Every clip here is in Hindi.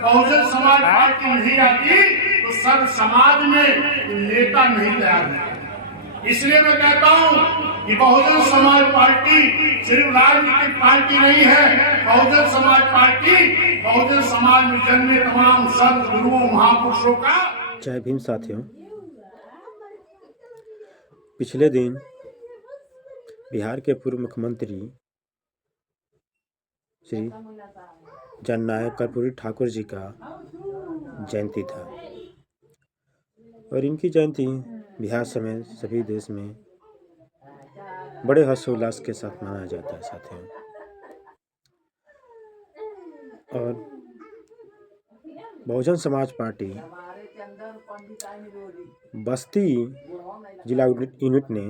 बहुजन समाज पार्टी नहीं आती तो सब समाज में नेता नहीं तैयार होता। इसलिए मैं कहता हूं कि बहुजन समाज पार्टी सिर्फ राजनीतिक पार्टी नहीं है। बहुजन समाज पार्टी बहुजन समाज में जन्मे तमाम संत गुरुओं महापुरुषों का। जय भीम साथियों, पिछले दिन बिहार के पूर्व मुख्यमंत्री श्री जननायक कर्पूरी ठाकुर जी का जयंती था और इनकी जयंती बिहार समेत सभी देश में बड़े हर्षोल्लास के साथ मनाया जाता है साथियों। और बहुजन समाज पार्टी बस्ती जिला यूनिट ने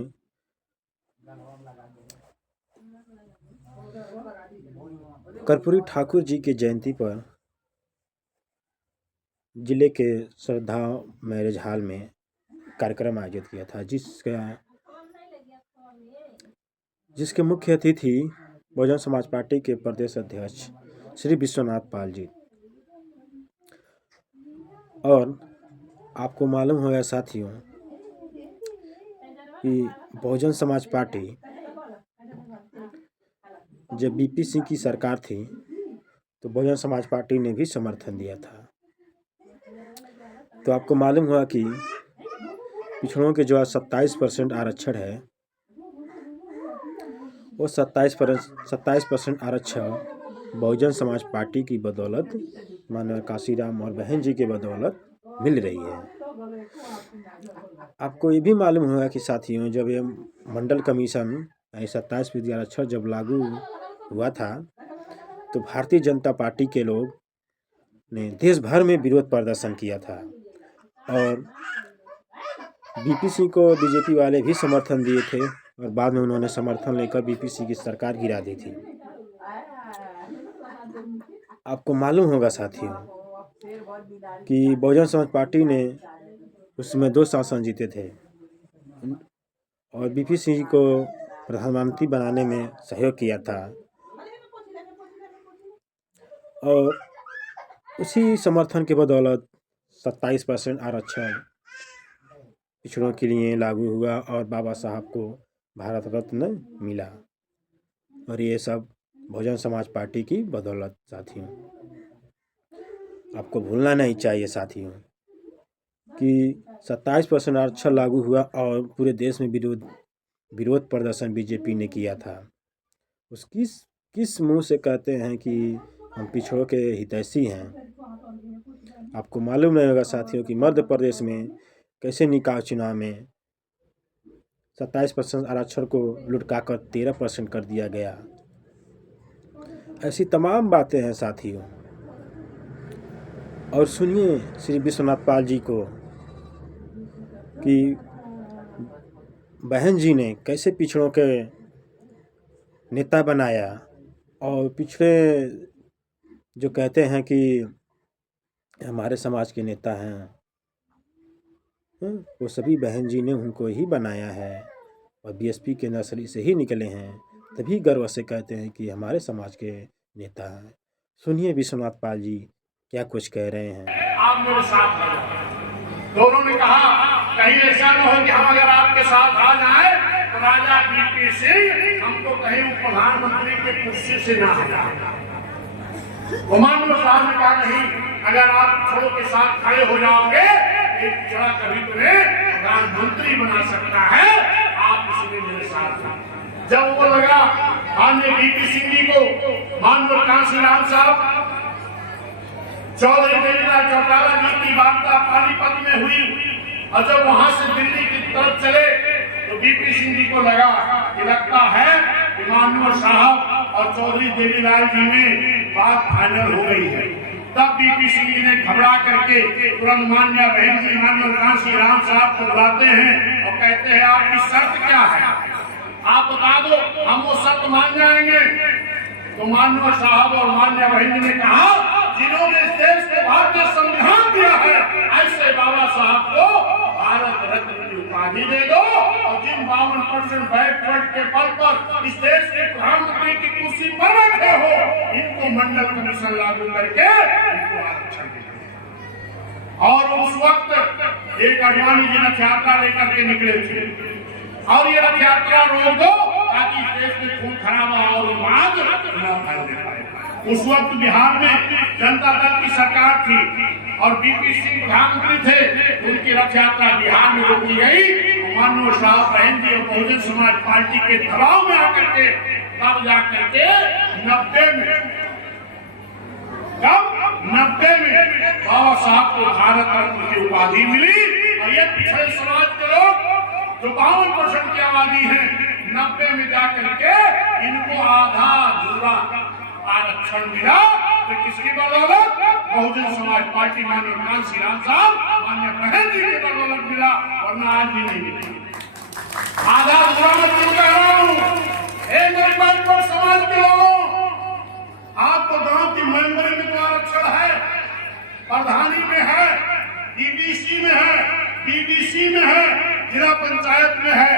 कर्पूरी ठाकुर जी की जयंती पर जिले के श्रद्धा मैरिज हॉल में कार्यक्रम आयोजित किया था, जिसके मुख्य अतिथि बहुजन समाज पार्टी के प्रदेश अध्यक्ष श्री विश्वनाथ पाल जी। और आपको मालूम होगा साथियों कि बहुजन समाज पार्टी जब बीपी सिंह की सरकार थी तो बहुजन समाज पार्टी ने भी समर्थन दिया था। तो आपको मालूम हुआ कि पिछड़ों के जो 27% आरक्षण है वो 27% आरक्षण बहुजन समाज पार्टी की बदौलत माननीय काशीराम और बहन जी के बदौलत मिल रही है। आपको ये भी मालूम होगा कि साथियों जब ये मंडल कमीशन 27% आरक्षण जब लागू हुआ था तो भारतीय जनता पार्टी के लोग ने देश भर में विरोध प्रदर्शन किया था और बीपी सिंह को बीजेपी वाले भी समर्थन दिए थे और बाद में उन्होंने समर्थन लेकर बीपी सिंह की सरकार गिरा दी थी। आपको मालूम होगा साथियों कि बहुजन समाज पार्टी ने उसमें 2 शासन जीते थे और बीपी सिंह को प्रधानमंत्री बनाने में सहयोग किया था और उसी समर्थन के बदौलत 27% आरक्षण पिछड़ों के लिए लागू हुआ और बाबा साहब को भारत रत्न मिला। और ये सब बहुजन समाज पार्टी की बदौलत साथियों। आपको भूलना नहीं चाहिए साथियों कि 27% आरक्षण लागू हुआ और पूरे देश में विरोध प्रदर्शन बीजेपी ने किया था। उसकी किस मुंह से कहते हैं कि हम पिछड़ों के हितैषी हैं। आपको मालूम नहीं होगा साथियों कि मध्य प्रदेश में कैसे निकाय चुनाव में 27% आरक्षण को लुढ़का कर 13% कर दिया गया। ऐसी तमाम बातें हैं साथियों। और सुनिए श्री विश्वनाथ पाल जी को कि बहन जी ने कैसे पिछड़ों के नेता बनाया और पिछड़े जो कहते हैं कि हमारे समाज के नेता हैं वो सभी बहन जी ने उनको ही बनाया है और बीएसपी के नर्सरी से ही निकले हैं, तभी गर्व से कहते हैं कि हमारे समाज के नेता हैं। सुनिए विश्वनाथ पाल जी क्या कुछ कह रहे हैं। आप मेरे साथ आ जाओ। दोनों ने कहा कहीं ऐसा न हो कि हम अगर आपके साथ आ जाए तो राजा बीपी सिंह हमको कहीं प्रधानमंत्री के कुर्सी से ना हटा। माननीय साहब ने कहा नहीं, अगर आप पिछड़ों के साथ खड़े हो जाओगे एक पिछड़ा कभी तुम्हें प्रधानमंत्री बना सकता है, आप इसमें मेरे साथ हैं। जब वो लगा माननीय बीपी सिंह जी को माननीय काशीराम साहब चौधरी देवीलाल चौटाला जी की वार्ता पानीपत में हुई और जब वहां से दिल्ली की तरफ चले तो बीपी सिंह जी को लगा कि लगता है कि माननीय साहब और चौधरी देवीलाल जी में बात फाइनल हो गई है। तब बीपी सिंह जी ने घबरा करके तुरंत मान्य बहन जी मान्य काशीराम साहब को बुलाते हैं और कहते हैं आपकी शर्त क्या है, आप बता दो, हम वो शर्त मान जाएंगे। तो मान्य साहब और मान्य बहन जी ने कहा जिन्होंने इस देश को भारतीय संविधान दिया है ऐसे बाबा साहब को भारत रत्न की उपाधि दे दो और जिन 52% बैकवर्ड के बल पर इस देश के प्रधानमंत्री की कुर्सी पर बैठे हो इनको मंडल कमीशन लागू करके इनको आरक्षण वक्त एक अडवाणी जी रथ यात्रा लेकर के निकले थे और ये रथ यात्रा रोक दो ताकि देश में खून खराबा और उन्माद न फैलने पाए। उस वक्त बिहार में जनता दल की सरकार थी और बीपी सिंह प्रधानमंत्री थे। उनकी रथ यात्रा बिहार में रोकी गई। माननीय शाह बहन जी और बहुजन समाज पार्टी के दबाव में आकर के तब जाकर के 90 में बाबा साहब को भारत रत्न की उपाधि मिली। और ये पिछड़े समाज के लोग जो 52% की आबादी है 90 में जाकर के इनको आधा अधूरा आरक्षण मिला। तो किसकी बदौलत? बहुजन समाज पार्टी माननीय कांसी राम साहब माननीय बहन जी की बदौलत मिला, वरना आज भी नहीं मिला। आधा अधूरा मैं क्यों कह रहा हूँ? मेरी बात पर समाज के लोगों, आपको गांव की मेंबरी में तो आरक्षण है, प्रधानी में है, डीडीसी में है, बीडीसी में है, जिला पंचायत में है,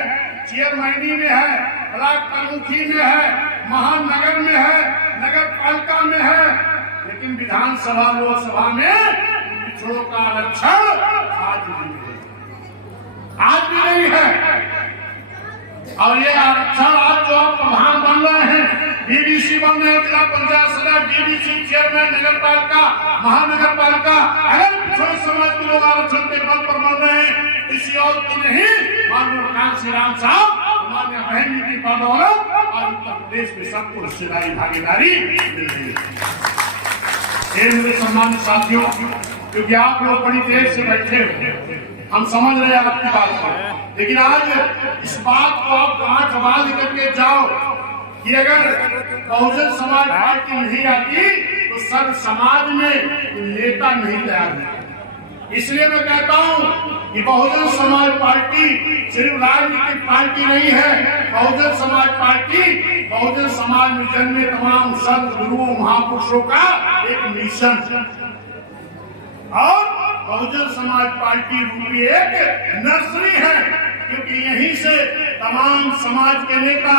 चेयरमैनी में है, ब्लॉक प्रमुखी में है, महानगर में है, नगर पालिका में है, लेकिन विधानसभा लोकसभा में पिछड़ों का आरक्षण आज भी नहीं है। और ये आरक्षण आज जो आप प्रधान बन रहे हैं, डीडीसी बन रहे हैं, जिला पंचायत सदस्य, डीडीसी चेयरमैन, नगर पालिका, महानगर पालिका, अगर पिछड़े समाज के लोग आरक्षण के बल पर बन रहे हैं, किसी और की नहीं, माननीय कांसी राम साहब माननीय बहन जी की बदौलत आज उत्तर प्रदेश में सबको हिस्सेदारी भागीदारी मिल रही है। मेरे सम्मानित साथियों, क्योंकि आप लोग बड़ी देर से बैठे हो, हम समझ रहे हैं आपकी बात को, लेकिन आज इस बात को आप आंख आवाज लेकर के जाओ कि अगर बहुजन समाज पार्टी नहीं आती तो सर्व समाज में नेता नहीं तैयार होता। इसलिए मैं कहता हूं कि बहुजन समाज पार्टी सिर्फ राजनीतिक पार्टी नहीं है। बहुजन समाज पार्टी बहुजन समाज में जन्मे तमाम संत गुरुओं महापुरुषों का एक मिशन है और बहुजन समाज पार्टी रूपी एक नर्सरी है, क्योंकि यहीं से तमाम समाज के नेता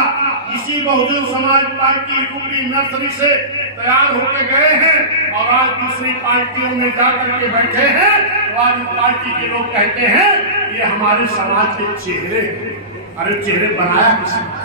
इसी बहुजन समाज पार्टी रूपी नर्सरी से तैयार होके गए हैं और आज दूसरी पार्टियों में जाकर के बैठे हैं। तो आज पार्टी के लोग कहते हैं ये हमारे समाज के चेहरे हैं। अरे चेहरे बनाया किसने?